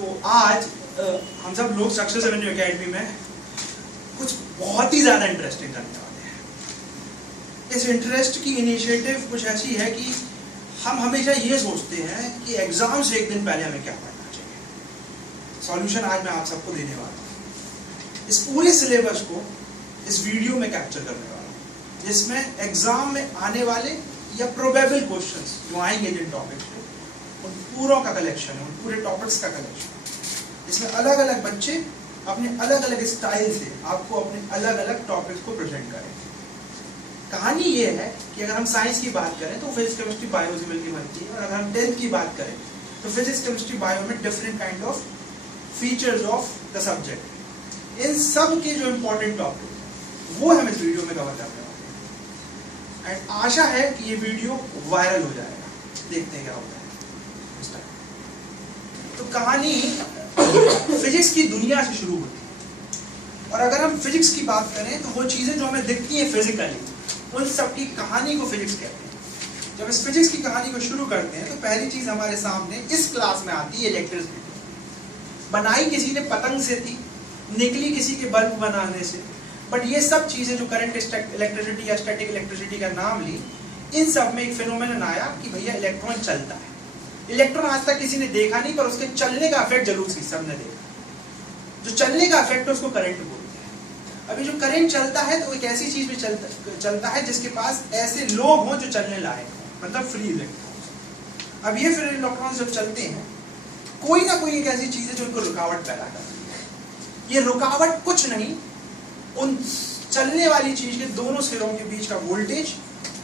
तो आज हम सब लोग सक्सेस एवेन्यू एकेडमी में कुछ बहुत ही ज़्यादा इंटरेस्टिंग करने वाले हैं। इस इंटरेस्ट की इनिशिएटिव कुछ ऐसी है कि हम हमेशा ये सोचते हैं कि एग्जाम से एक दिन पहले हमें क्या पढ़ना चाहिए। सॉल्यूशन आज मैं आप सबको देने वाला हूँ। इस पूरे सिलेबस को इस वीडियो में कैप्चर करने वाला हूँ, जिसमें एग्जाम में आने वाले या प्रोबेबल क्वेश्चंस जो आएंगे जिन टॉपिक्स पे, उन पूरों का कलेक्शन है, उन पूरे टॉपिक्स का कलेक्शन। इसमें अलग अलग बच्चे अपने अलग अलग स्टाइल से आपको अपने अलग अलग टॉपिक्स को प्रेजेंट करेंगे। कहानी ये है कि अगर हम साइंस की बात करें तो फिजिक्स केमिस्ट्री बायो से मिलकर बनती है, और अगर हम 10th की बात करें तो फिजिक्स केमिस्ट्री बायो में different kind of features of the subject. इन सब के जो इम्पोर्टेंट टॉपिक वो हम इस वीडियो में कवर करने वाले हैं, एंड आशा है कि ये वीडियो वायरल हो जाएगा। देखते हैं क्या होता है। तो कहानी फिजिक्स की दुनिया से शुरू होती है, और अगर हम फिजिक्स की बात करें तो वो चीजें जो हमें दिखती हैं फिजिकली, उन सब की कहानी को फिजिक्स कहते हैं। जब इस फिजिक्स की कहानी को शुरू करते हैं तो पहली चीज हमारे सामने इस क्लास में आती है इलेक्ट्रिसिटी। बनाई किसी ने पतंग से थी, निकली किसी के बल्ब बनाने से, बट ये सब चीजें जो करंट इलेक्ट्रिसिटी या स्टैटिक इलेक्ट्रिसिटी का नाम ली, इन सब में एक फिनोमेनन आया कि भैया इलेक्ट्रॉन चलता है। इलेक्ट्रॉन आज तक किसी ने देखा नहीं, पर उसके चलने का इफेक्ट जरूर सबने देखा। जो चलने का इफेक्ट है उसको करंट बोलते हैं। अभी जो करंट चलता है तो एक ऐसी चीज में चलता है जिसके पास ऐसे लोग हों जो चलने लायक हो, मतलब फ्री इलेक्ट्रॉन्स। अब ये फ्री इलेक्ट्रॉन्स जब चलते हैं, कोई ना कोई एक ऐसी चीज है जो उनको रुकावट पैदा करती है। ये रुकावट कुछ नहीं, उन चलने वाली चीज के दोनों सिरों के बीच का वोल्टेज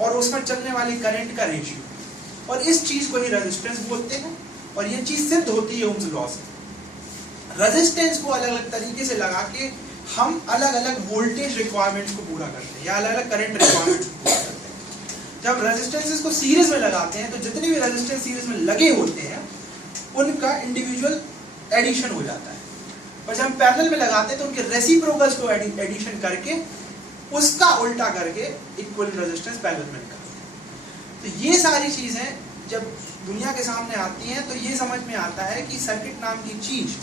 और उसमें चलने वाली करंट का रेशियो, और इस चीज को ही रेजिस्टेंस बोलते हैं। और ये चीज सिद्ध होती है ओम्स लॉ से। रेजिस्टेंस को अलग अलग तरीके से लगा के हम अलग अलग वोल्टेज रिक्वायरमेंट्स को पूरा करते हैं या अलग अलग करंट रिक्वायरमेंट्स को पूरा करते हैं। जब रेजिस्टेंसेस को सीरीज में लगाते हैं तो जितने भी रेजिस्टेंस सीरीज में लगे होते हैं उनका इंडिविजुअल एडिशन हो जाता है, और जब हम पैरेलल में लगाते हैं तो उनके रेसिप्रोकल्स को एडिशन करके उसका उल्टा करके इक्वल रेजिस्टेंस पैरेलल में निकालते हैं। तो ये सारी चीजें जब दुनिया के सामने आती हैं तो ये समझ में आता है कि सर्किट नाम की चीज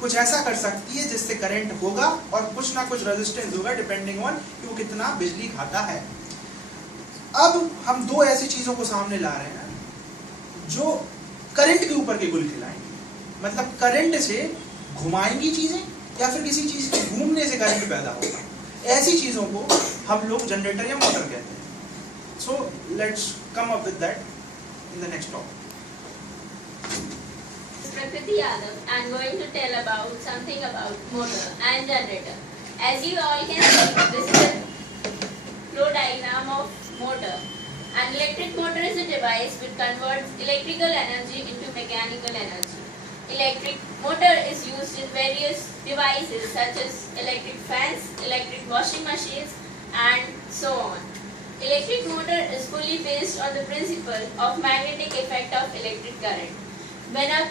कुछ ऐसा कर सकती है जिससे करंट होगा और कुछ ना कुछ रेजिस्टेंस होगा, डिपेंडिंग ऑन कि वो कितना बिजली खाता है। अब हम दो ऐसी चीजों को सामने ला रहे हैं जो करंट के ऊपर के गुल खिलाएंगे, मतलब करंट से घुमाएंगी चीजें या फिर किसी चीज के घूमने से करंट पैदा होगा। ऐसी चीजों को हम लोग जनरेटर या मोटर कहते हैं। So let's come up with that in the next talk. Prakriti Yadav. I'm going to tell about something about motor and generator. As you all can see, this is a flow diagram of motor. An electric motor is a device which converts electrical energy into mechanical energy. Electric motor is used in various devices such as electric fans, electric washing machines, and so on. Electric motor is fully based on the principle of magnetic effect of electric current. When a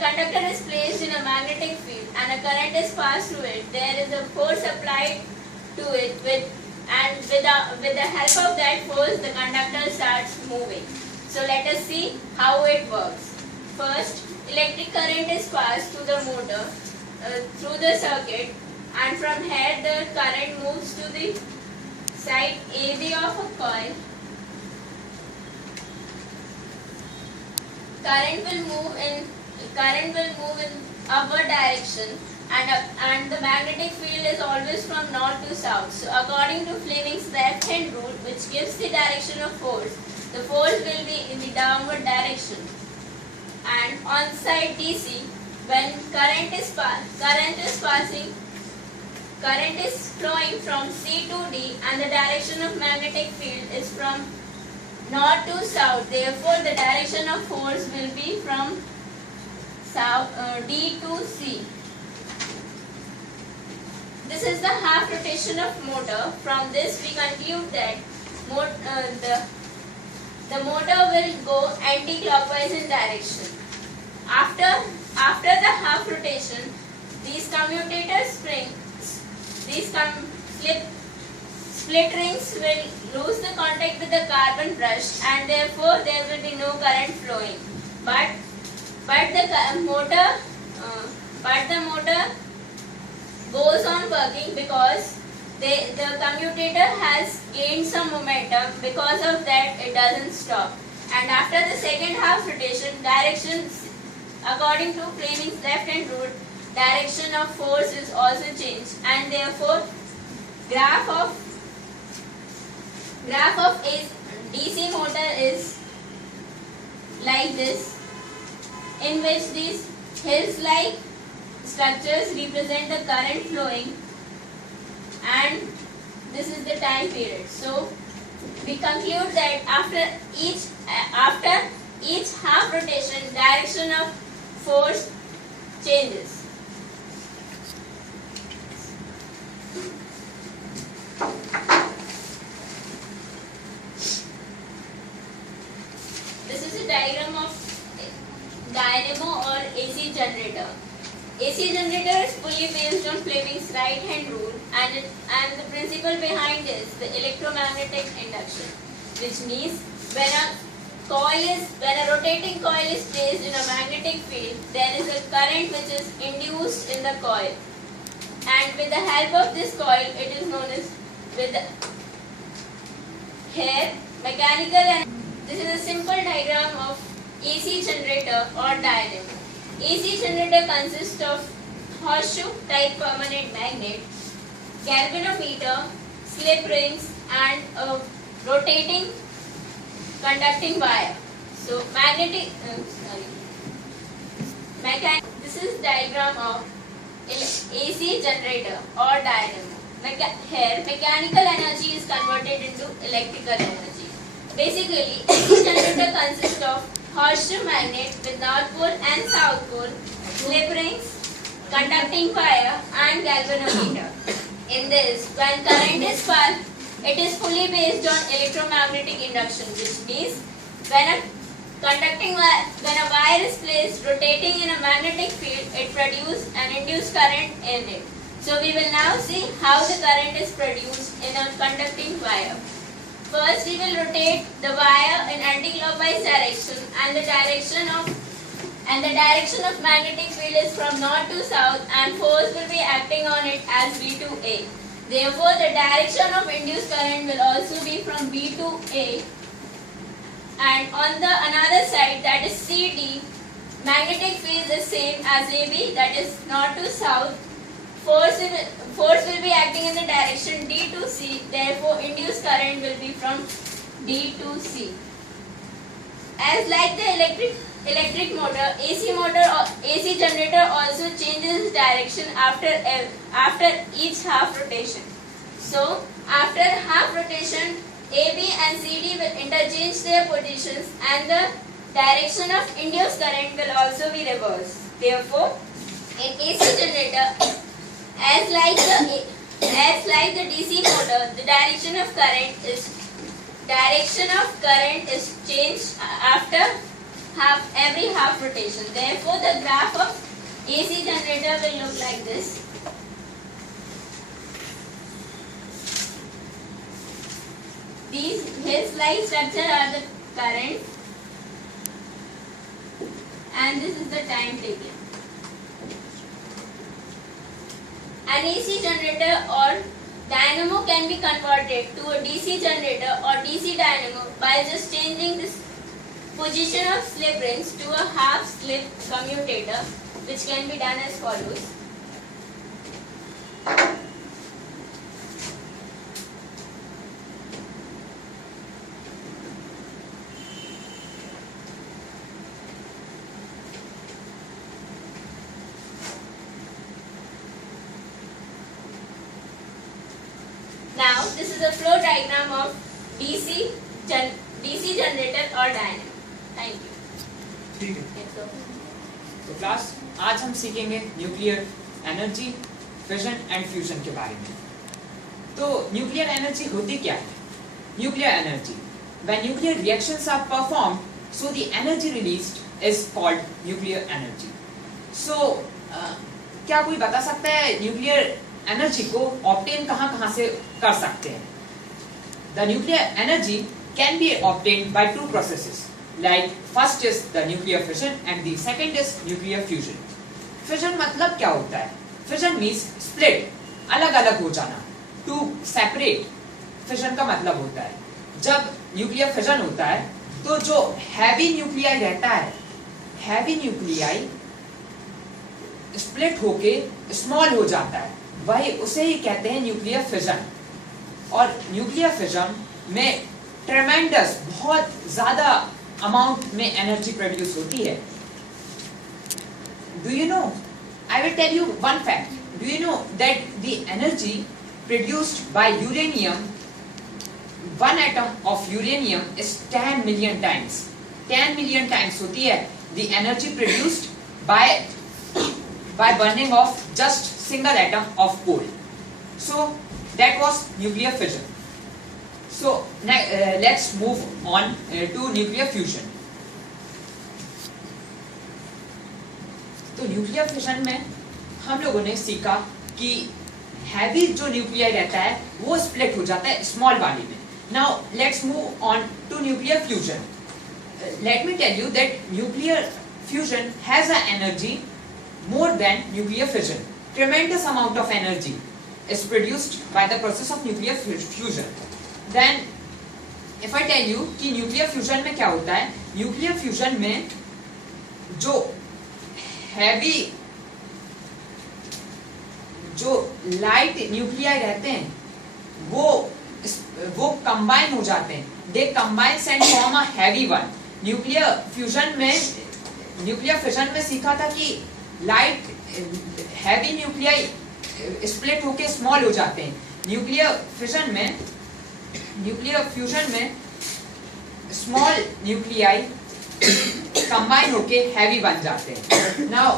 conductor is placed in a magnetic field and a current is passed through it, there is a force applied to it, with the help of that force, the conductor starts moving. So let us see how it works. First, electric current is passed through the motor, through the circuit, and from here the current moves to the side AB of a coil. Current will move in upward direction, and the magnetic field is always from north to south. So according to Fleming's left-hand rule, which gives the direction of force, the force will be in the downward direction. And on side DC, when current is flowing from C to D, and the direction of magnetic field is from north to south. Therefore, the direction of force will be from D to C. This is the half rotation of motor. From this, we conclude that the motor will go anti-clockwise in direction. After the half rotation, these commutator springs, split rings will lose the contact with the carbon brush, and therefore there will be no current flowing. but the motor goes on working because the commutator has gained some momentum. Because of that, it doesn't stop. And after the second half rotation, directions according to Fleming's left-hand rule, direction of force is also changed, and therefore graph of a DC motor is like this, in which these hills-like structures represent the current flowing, and this is the time period. So we conclude that after each half rotation, direction of force changes. This is a diagram of dynamo or AC generator. AC generator is fully based on Fleming's right-hand rule, and the principle behind is the electromagnetic induction, which means when a rotating coil is placed in a magnetic field, there is a current which is induced in the coil, and with the help of this coil, it is known as mechanical. And this is a simple diagram of AC generator or dynamo. AC generator consists of horseshoe type permanent magnet, galvanometer, slip rings, and a rotating conducting wire. So this is diagram of AC generator or dynamo. Here mechanical energy is converted into electrical energy. Basically, AC generator consists of horseshoe magnet with north pole and south pole, slip rings, conducting wire, and galvanometer. In this, when current is passed, it is fully based on electromagnetic induction, which means when a wire is placed rotating in a magnetic field, it produces an induced current in it. So we will now see how the current is produced in a conducting wire. First, we will rotate the wire in anti-clockwise direction, and the direction of magnetic field is from north to south, and force will be acting on it as B to A. Therefore, the direction of induced current will also be from B to A. And on the another side, that is CD, magnetic field is same as AB, that is north to south. Force will be acting in the direction D to C. Therefore, induced current will be from D to C. As like the electric motor, AC generator also changes direction after each half rotation. So, after half rotation, AB and CD will interchange their positions, and the direction of induced current will also be reversed. Therefore, in AC generator, as like the DC motor, the direction of current is changed after every half rotation. Therefore, the graph of AC generator will look like this. These hills-like structure are the current, and this is the time taken. An AC generator or dynamo can be converted to a DC generator or DC dynamo by just changing this position of slip rings to a half slip commutator, which can be done as follows. Now, this is a flow diagram of DC generator or dynamo. Thank you. ठीक है. तो क्लास आज हम सीखेंगे nuclear energy, fission and fusion के बारे में. तो न्यूक्लियर एनर्जी होती क्या है? Nuclear energy, when nuclear reactions are performed, so the energy released is called nuclear energy. So क्या कोई बता सकता है न्यूक्लियर एनर्जी को ऑब्टेन कहां से कर सकते हैं? The nuclear energy can be obtained by two processes. Like first is the nuclear fission and the second is nuclear fusion. Fission मतलब क्या होता है? Fission means split, अलग अलग हो जाना, to separate. Fission का मतलब होता है जब न्यूक्लियर फिशन होता है तो जो हैवी न्यूक्लियाई रहता है, हैवी न्यूक्लियाई स्प्लिट होके स्मॉल हो जाता है, वही उसे ही कहते हैं न्यूक्लियर फिशन. और न्यूक्लियर फिशन में ट्रेमेंडस, बहुत ज्यादा अमाउंट में एनर्जी प्रोड्यूस होती है. Do you know? I will tell you one fact. Do you know that the energy produced by uranium, one atom of uranium is 10 million times. 10 million times होती है the energy produced by burning of just single atom of coal. So that was nuclear fission. So let's move on to nuclear fusion. तो nuclear fission में हम लोगों ने सीखा कि हैवी जो न्यूक्लियर रहता है वो स्प्लिट हो जाता है स्मॉल वाले में. Now let's move on to nuclear fusion. Let me tell you that nuclear fusion has a energy more than nuclear fission. Tremendous amount of energy is produced by the process of nuclear fusion. Then if I tell you कि nuclear fusion में क्या होता है, nuclear fusion में जो हैवी, जो light nuclei रहते हैं वो कंबाइन हो जाते हैं. They combine and form a heavy one. Nuclear fission में सीखा था कि लाइट हैवी न्यूक्लियाई स्प्लिट होके स्मॉल हो जाते हैं. न्यूक्लियर फ्यूजन में स्मॉल न्यूक्लियाई कंबाइन होके हैवी बन जाते हैं. Now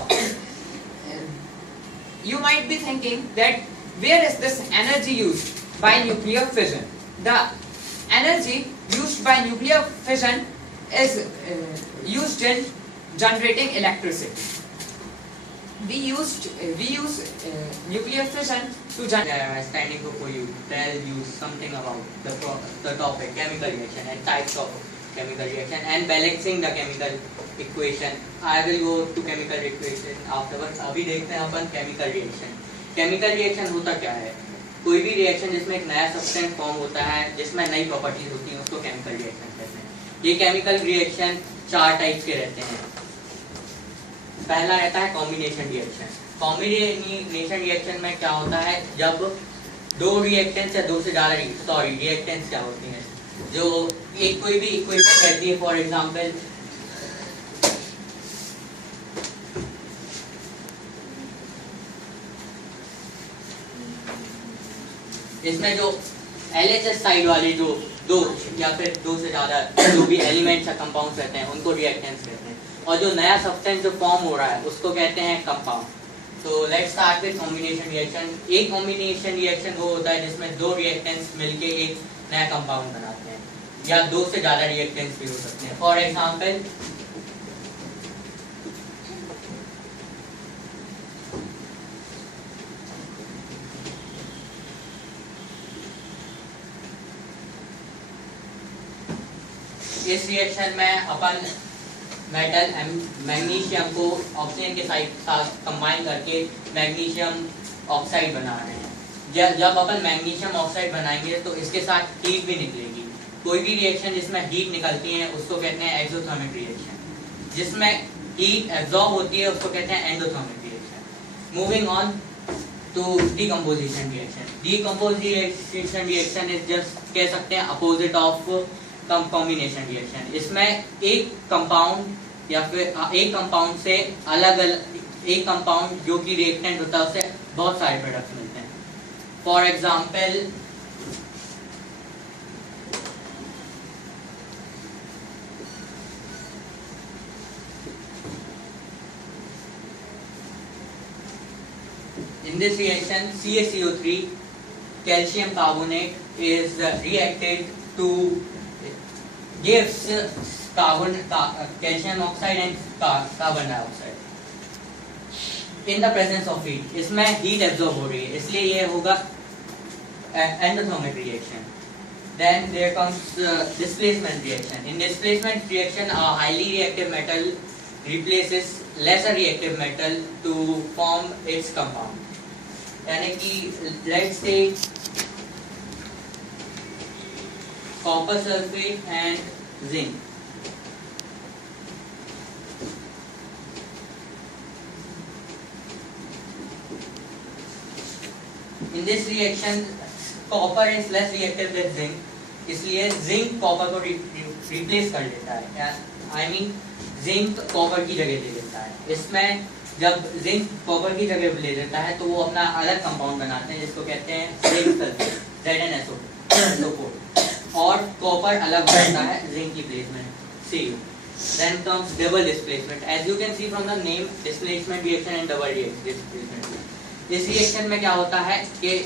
you might be thinking that where is this energy used by nuclear fission? The energy used by nuclear fission is used in generating electricity. We use nuclear fission to generate. Standing up for you, tell you something about the topic chemical reaction and types of chemical reaction and balancing the chemical equation. I will go to chemical equation afterwards. अभी देखते हैं अपन chemical reaction. Chemical reaction होता क्या है? कोई भी reaction जिसमें एक नया substance form होता है, जिसमें नई properties होती हैं, उसको chemical reaction कहते हैं. ये chemical reaction 4 types के रहते हैं. पहला रहता है combination reaction. Combination reaction में क्या होता है? जब दो reactants या दो से ज़्यादा reactants क्या होती हैं? जो एक कोई भी इक्वेशन रहती है, फॉर एग्जांपल इसमें जो LHS साइड वाले जो दो या फिर दो से ज्यादा जो भी एलिमेंट्स या कंपाउंड्स रहते हैं उनको रिएक्टेंट्स कहते हैं, और जो नया सब्सटेंस जो फॉर्म हो रहा है उसको कहते हैं कंपाउंड. तो let's start with combination reaction. एक कॉम्बिनेशन रिएक्शन वो होता है जिसमें दो रिएक्टेंट्स मिलके एक नया कंपाउंड बनाते हैं, या दो से ज्यादा रिएक्टेंट्स भी हो सकते हैं. फॉर एग्जांपल इस रिएक्शन में अपन मेटल मैग्नीशियम को ऑक्सीजन के साथ कंबाइन करके मैग्नीशियम ऑक्साइड बना रहे हैं. जब अपन मैग्नीशियम ऑक्साइड बनाएंगे तो इसके साथ हीट भी निकलेगी. कोई भी रिएक्शन जिसमें हीट निकलती है उसको कहते हैं एक्सोथर्मिक रिएक्शन. जिसमें हीट एब्जॉर्ब होती है उसको कहते हैं endothermic reaction. Moving on to decomposition reaction. Decomposition reaction is just कह सकते हैं अपोजिट ऑफ कॉम्बिनेशन रिएक्शन. इसमें एक कंपाउंड या फिर एक कंपाउंड से अलग एक कंपाउंड जो कि रिएक्टेंट होता है उससे बहुत सारे प्रोडक्ट्स मिलते हैं. For example in this reaction CaCO3 calcium carbonate is reacted to gives calcium oxide and carbon dioxide in the presence of heat. इसमें heat absorb हो रही है, इसलिए ये होगा endothermic reaction. Then there comes displacement reaction. In displacement reaction, a highly reactive metal replaces lesser reactive metal to form its compound. यानी कि let's take copper sulfate and zinc. In this reaction, copper is less reactive than zinc, इसलिए zinc copper को replace कर लेता है. I mean zinc copper की जगह ले लेता है. इसमें जब zinc copper की जगह ले लेता है तो वो अपना अलग कंपाउंड बनाते हैं जिसको कहते हैं zinc sulfate ZnSO4, और copper अलग बनता है zinc की प्लेस में Cu. Then comes double displacement. As you can see from the name, displacement reaction and double displacement. इस रिएक्शन में क्या होता है कि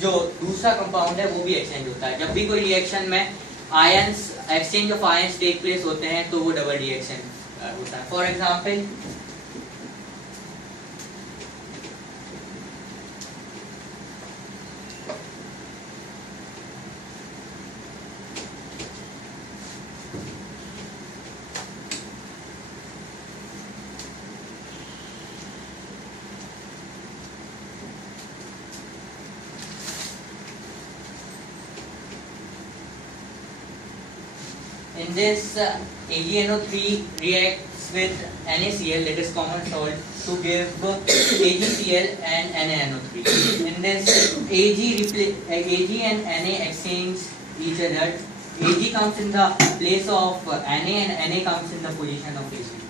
जो दूसरा कंपाउंड है वो भी एक्सचेंज होता है. जब भी कोई रिएक्शन में ions exchange of ions take place होते हैं तो वो डबल रिएक्शन होता है. For example in this AgNO3 reacts with NaCl, that is common salt, to give AgCl and NaNO3. In this Ag and Na exchange each other. Ag comes in the place of Na and Na comes in the position of Ag.